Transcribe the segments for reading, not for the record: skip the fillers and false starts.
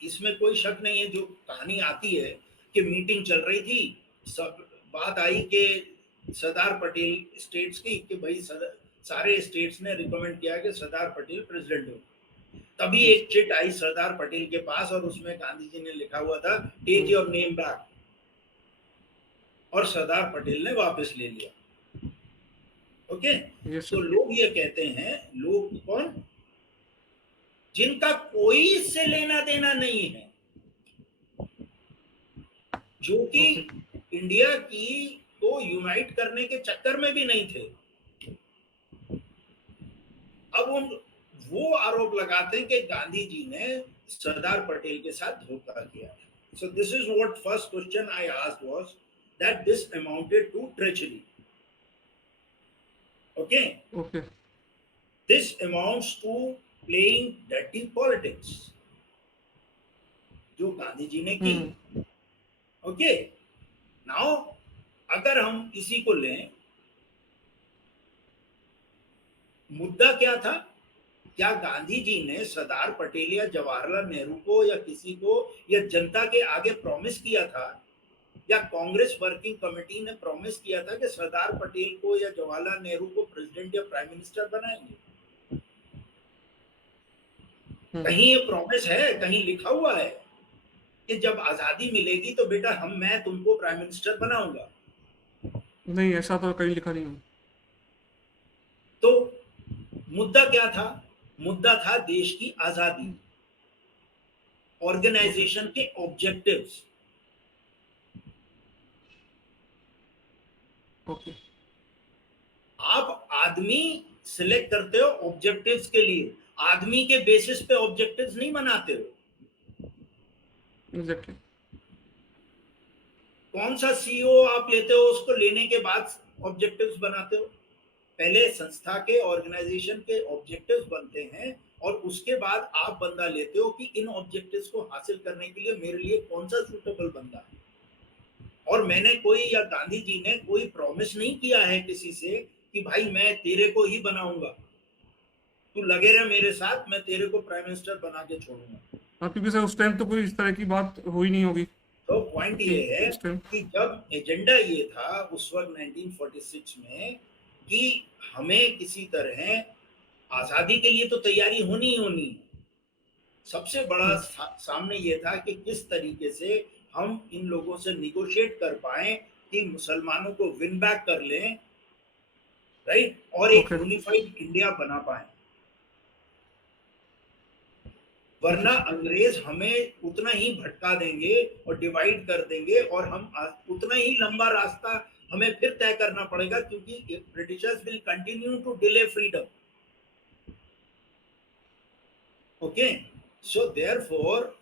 इसमें कोई शक नहीं है। जो कहानी आती है कि मीटिंग चल रही थी, सब बात आई कि सरदार पटेल स्टेट्स की, कि भाई सारे स्टेट्स ने रिकमेंड किया कि सरदार पटेल प्रेसिडेंट हो। तभी यस। एक चिट आई सरदार पटेल के पास और उसमें गांधी जी ने लिखा हुआ था, टेक योर नेम बैक, और सरदार पटेल ने वापस ले लिया। ओके। यस तो सर। लोग ये कहते हैं, लोग कौन, जिनका कोई इससे लेना देना नहीं है, जो कि ओके। इंडिया की को यूनाइट करने के चक्कर में भी नहीं थे, अब उन वो आरोप लगाते हैं कि गांधी जी ने सरदार पटेल के साथ धोखा किया। So this is what first question I asked was that this amounted to treachery. Okay, okay. This amounts to playing dirty politics जो गांधी जी ने की। ओके, नाउ अगर हम इसी को लें, मुद्दा क्या था? क्या गांधी जी ने सरदार पटेल या जवाहरलाल नेहरू को या किसी को या जनता के आगे प्रॉमिस किया था, या कांग्रेस वर्किंग कमेटी ने प्रॉमिस किया था कि सरदार पटेल को या जवाहरलाल नेहरू को प्रेसिडेंट या प्राइम मिनिस्टर बनाएंगे? कहीं ये प्रॉमिस है, कहीं लिखा हुआ है कि जब आजादी मिलेगी तो बेटा मैं तुमको प्राइम मिनिस्टर बनाऊंगा? नहीं, ऐसा तो कहीं लिखा नहीं है। तो मुद्दा क्या था? मुद्दा था देश की आजादी, ओके। ऑर्गेनाइजेशन के ऑब्जेक्टिव्स। ओके। आप आदमी सिलेक्ट करते हो ऑब्जेक्टिव्स के लिए, आदमी के बेसिस पे ऑब्जेक्टिव्स नहीं बनाते हो। एग्जैक्टली। कौन सा सीईओ आप लेते हो, उसको लेने के बाद ऑब्जेक्टिव्स बनाते हो? पहले संस्था के, ऑर्गेनाइजेशन के ऑब्जेक्टिव्स बनते हैं, और उसके बाद आप बंदा लेते हो कि इन ऑब्जेक्टिव्स को हासिल करने के लिए मेरे लिए कौन सा सूटेबल बंदा है। और मैंने कोई, या गांधी जी ने कोई प्रॉमिस नहीं किया है किसी से कि भाई मैं तेरे को ही बनाऊंगा, तू लगे रहे मेरे साथ, मैं तेरे को प्राइम मिनिस्टर बना के छोड़ूंगा। हाँ, क्योंकि सर उस टाइम तो कोई इस तरह की बात हुई नहीं होगी, तो पॉइंट क्योंकि ये है उस टाइम। कि जब एजेंडा ये था उस वक्त 1946 में कि हमें किसी तरह आजादी के लिए तो तैयारी होनी ही होनी है, सबसे बड़ा सामने ये था कि किस तरीके से हम इन लोगों से निगोशिएट कर पाए कि मुसलमानों को विन बैक कर लें, राइट, और एक ओके। यूनिफाइड इंडिया बना पाए। जी वरना सर। अंग्रेज हमें उतना ही भटका देंगे और डिवाइड कर देंगे, और हम उतना ही लंबा रास्ता हमें फिर तय करना पड़ेगा, क्योंकि Britishers will continue to delay freedom. Okay, so therefore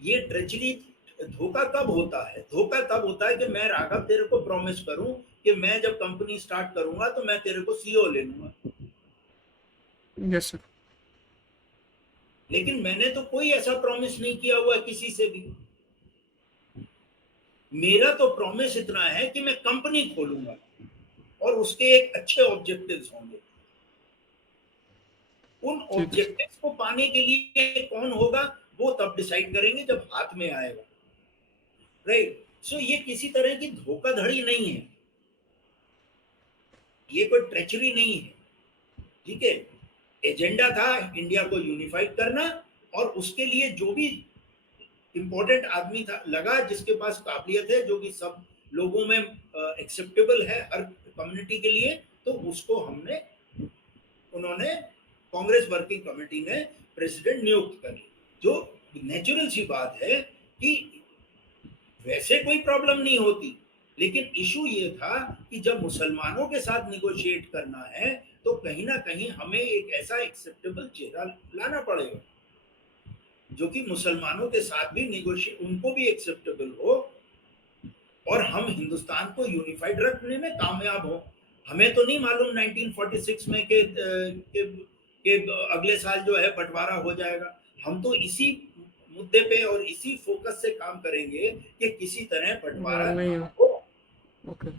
ये ट्रेजरी, धोखा कब होता है? धोखा तब होता है कि मैं राघव तेरे को प्रॉमिस करूं कि मैं जब कंपनी स्टार्ट करूंगा तो मैं तेरे को सीईओ ले लूंगा, यस सर। लेकिन मैंने तो कोई ऐसा प्रॉमिस नहीं किया हुआ किसी से भी। मेरा तो प्रॉमिस इतना है कि मैं कंपनी खोलूंगा और उसके एक अच्छे ऑब्जेक्टिव्स होंगे। उन ठीक है सर। ऑब्जेक्टिव्स को पाने के लिए कौन होगा, वो तब डिसाइड करेंगे जब हाथ में आएगा, राइट। सो ये किसी तरह की धोखाधड़ी नहीं है, ये कोई ट्रेचरी नहीं है, ठीक है। एजेंडा था इंडिया को यूनिफाइड करना, और उसके लिए जो भी इंपॉर्टेंट आदमी था लगा, जिसके पास काबिलियत है, जो कि सब लोगों में एक्सेप्टेबल है हर कम्युनिटी के लिए, तो उसको हमने, उन्होंने, कांग्रेस वर्किंग कमेटी ने प्रेसिडेंट नियुक्त कर ली। जो नेचुरल सी बात है कि वैसे कोई प्रॉब्लम नहीं होती, लेकिन इशू ये था कि जब मुसलमानों के साथ निगोशिएट करना है तो कहीं ना कहीं हमें एक ऐसा एक्सेप्टेबल चेहरा लाना पड़ेगा जो कि मुसलमानों के साथ भी निगोशिएट, उनको भी एक्सेप्टेबल हो, और हम हिंदुस्तान को यूनिफाइड रखने में कामयाब हो। हमें तो नहीं मालूम 1946 में के अगले साल जो है बंटवारा हो जाएगा। हम तो इसी मुद्दे पे और इसी फोकस से काम करेंगे कि किसी तरह बंटवारा नहीं ना है। हो, okay.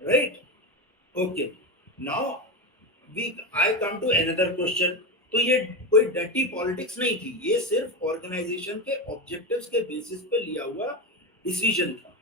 Right. Okay, now we I come to another question. तो ये कोई डर्टी पॉलिटिक्स नहीं थी, ये सिर्फ ऑर्गेनाइजेशन के ऑब्जेक्टिव्स के बेसिस पे लिया हुआ डिसीजन था।